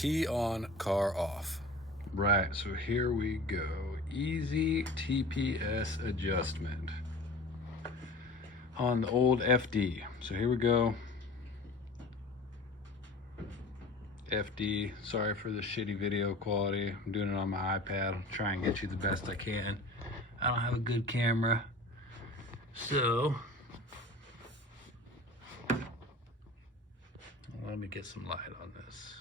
Key on, car off. Right, so here we go. Easy TPS adjustment on the old FD. So here we go. FD, sorry for the shitty video quality. I'm doing it on my iPad. I'll try and get you the best I can. I don't have a good camera. So, let me get some light on this.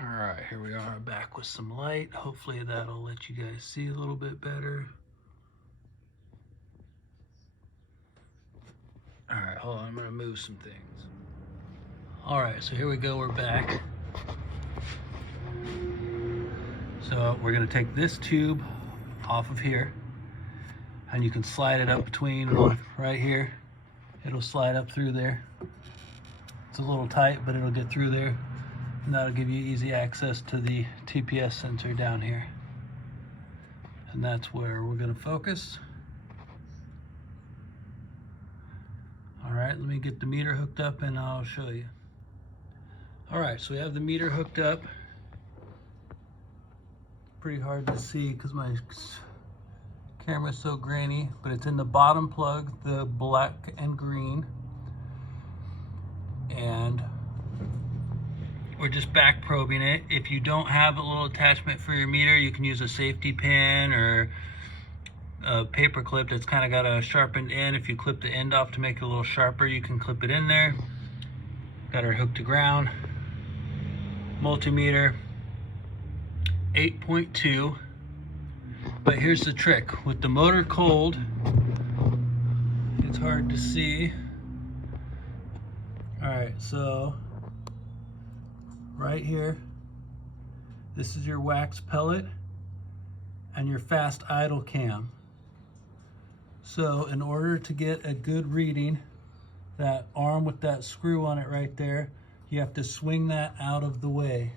All right, here we are back with some light. Hopefully that'll let you guys see a little bit better. All right, hold on, I'm gonna move some things. All right, so here we go, we're back. So we're gonna take this tube off of here, and you can slide it up between right here. It'll slide up through there. It's a little tight, but it'll get through there. And that'll give you easy access to the TPS sensor down here. And that's where we're gonna focus. All right, let me get the meter hooked up and I'll show you. All right, so we have the meter hooked up. Pretty hard to see because my camera's so grainy, but it's in the bottom plug, the black and green. And we're just back probing it. If you don't have a little attachment for your meter, you can use a safety pin or a paper clip that's kind of got a sharpened end. If you clip the end off to make it a little sharper, you can clip it in there. Got her hooked to ground. Multimeter 8.2. But here's the trick. With the motor cold, it's hard to see. All right, so right here, this is your wax pellet and your fast idle cam. So in order to get a good reading, that arm with that screw on it right there, you have to swing that out of the way.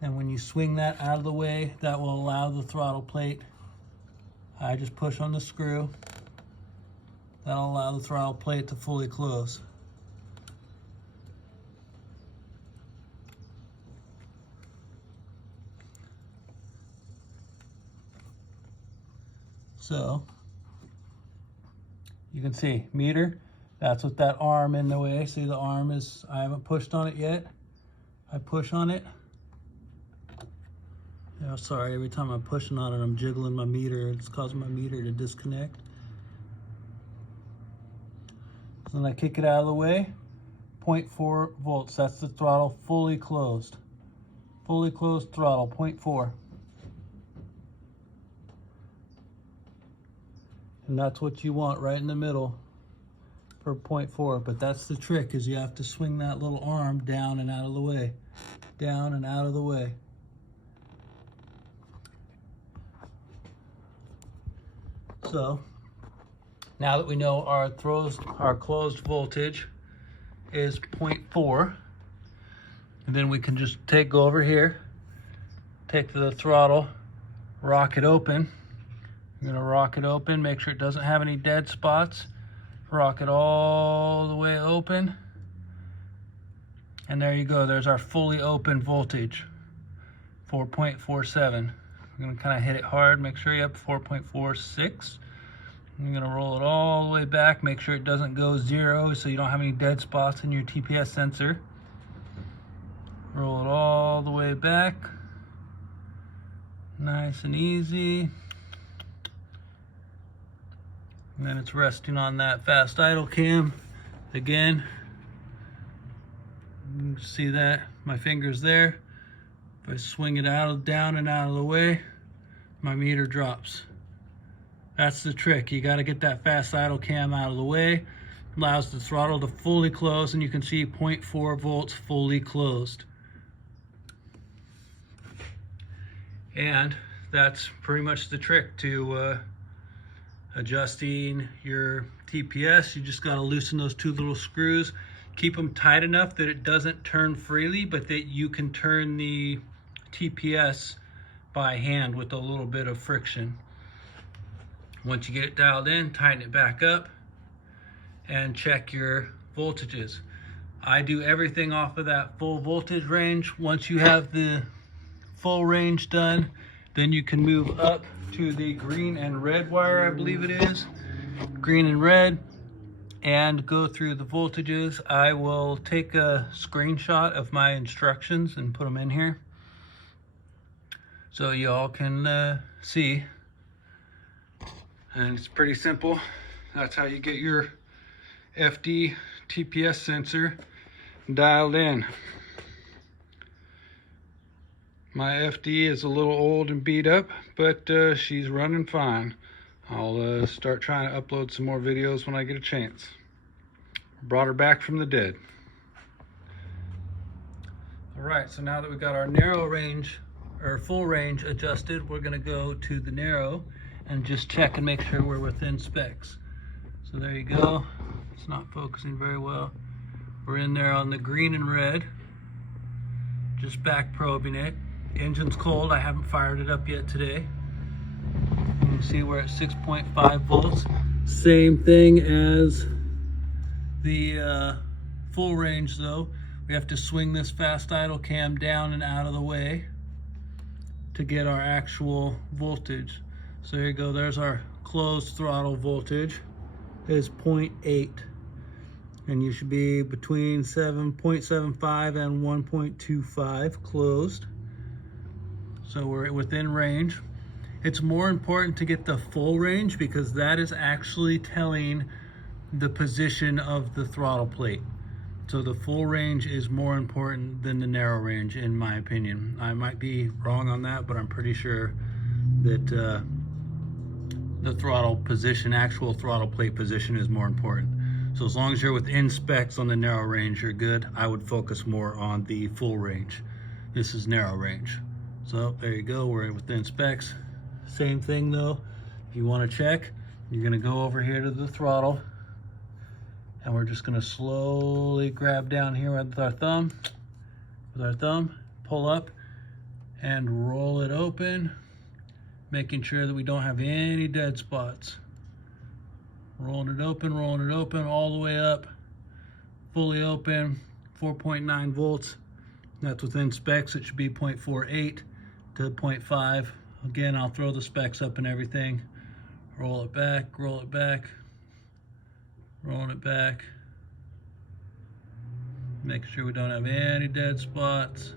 And when you swing that out of the way, that will allow the throttle plate. I just push on the screw. That'll allow the throttle plate to fully close. So you can see meter, that's with that arm in the way. See, the arm is, I haven't pushed on it yet. I push on it. Yeah, sorry, every time I'm pushing on it, I'm jiggling my meter. It's causing my meter to disconnect. So then I kick it out of the way. 0.4 volts, that's the throttle fully closed. Fully closed throttle, 0.4. And that's what you want right in the middle for 0.4. But that's the trick, is you have to swing that little arm down and out of the way. Down and out of the way. So now that we know our closed voltage is 0.4, and then we can just go over here, take the throttle, rock it open. I'm gonna rock it open, make sure it doesn't have any dead spots. Rock it all the way open. And there you go, there's our fully open voltage, 4.47. I'm gonna kind of hit it hard, make sure you have 4.46. I'm gonna roll it all the way back, make sure it doesn't go zero so you don't have any dead spots in your TPS sensor. Roll it all the way back. Nice and easy. And then it's resting on that fast idle cam. Again, you can see that, my finger's there. If I swing it down and out of the way, my meter drops. That's the trick. You got to get that fast idle cam out of the way. Allows the throttle to fully close, and you can see 0.4 volts fully closed. And that's pretty much the trick to adjusting your TPS. You just got to loosen those two little screws. Keep them tight enough that it doesn't turn freely, but that you can turn the TPS by hand with a little bit of friction. Once you get it dialed in, tighten it back up and check your voltages. I do everything off of that full voltage range. Once you have the full range done, then you can move up to the green and red wire, I believe it is. Green and red, and go through the voltages. I will take a screenshot of my instructions and put them in here so y'all can see. And it's pretty simple. That's how you get your FD TPS sensor dialed in. My FD is a little old and beat up, but she's running fine. I'll start trying to upload some more videos when I get a chance. Brought her back from the dead. All right, so now that we got our narrow range or full range adjusted, we're gonna go to the narrow and just check and make sure we're within specs. So there you go. It's not focusing very well. We're in there on the green and red, just back probing it. Engine's cold, I haven't fired it up yet today. You can see we're at 6.5 volts. Same thing as the full range though. We have to swing this fast idle cam down and out of the way to get our actual voltage. So there you go, there's our closed throttle voltage, is 0.8. And you should be between 7.75 and 1.25 closed. So we're within range. It's more important to get the full range because that is actually telling the position of the throttle plate. So the full range is more important than the narrow range, in my opinion. I might be wrong on that, but I'm pretty sure that the throttle position, actual throttle plate position, is more important. So as long as you're within specs on the narrow range, you're good. I would focus more on the full range. This is narrow range. So there you go, we're within specs. Same thing though, if you want to check, you're gonna go over here to the throttle and we're just gonna slowly grab down here with our thumb, pull up and roll it open, making sure that we don't have any dead spots. Rolling it open all the way up, fully open, 4.9 volts. That's within specs. It should be 0.48 to 0.5. Again, I'll throw the specs up and everything. Roll it back, rolling it back. Make sure we don't have any dead spots.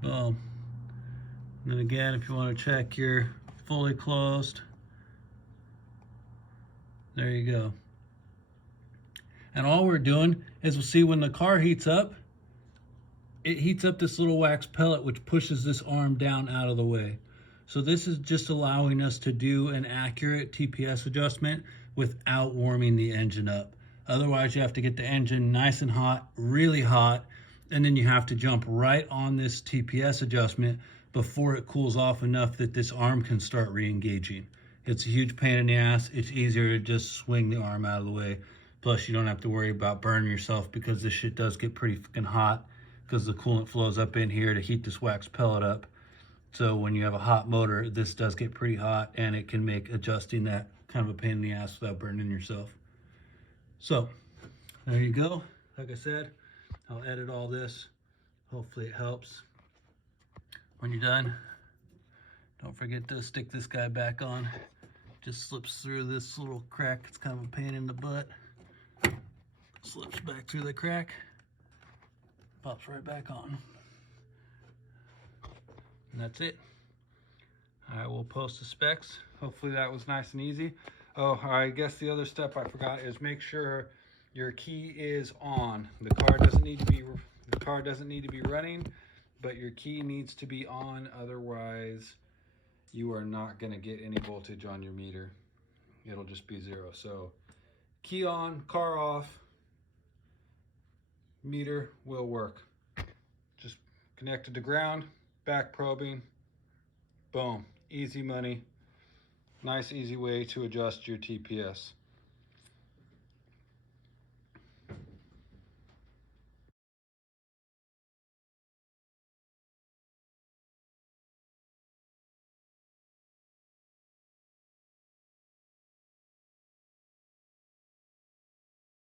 Boom. And then again, if you want to check your fully closed, there you go. And all we're doing is, we'll see when the car heats up, it heats up this little wax pellet which pushes this arm down out of the way. So this is just allowing us to do an accurate TPS adjustment without warming the engine up. Otherwise you have to get the engine nice and hot, really hot, and then you have to jump right on this TPS adjustment before it cools off enough that this arm can start re-engaging. It's a huge pain in the ass. It's easier to just swing the arm out of the way. Plus you don't have to worry about burning yourself because this shit does get pretty fucking hot because the coolant flows up in here to heat this wax pellet up. So when you have a hot motor, this does get pretty hot and it can make adjusting that kind of a pain in the ass without burning yourself. So there you go. Like I said, I'll edit all this. Hopefully it helps. When you're done, don't forget to stick this guy back on. Just slips through this little crack. It's kind of a pain in the butt. Slips back through the crack, pops right back on. And that's it. I will post the specs. Hopefully that was nice and easy. Oh, I guess the other step I forgot is make sure your key is on. The car doesn't need to be running, but your key needs to be on, otherwise you are not going to get any voltage on your meter. It'll just be zero. So key on, car off, meter will work. Just connected to ground, back probing, boom, easy money. Nice easy way to adjust your TPS.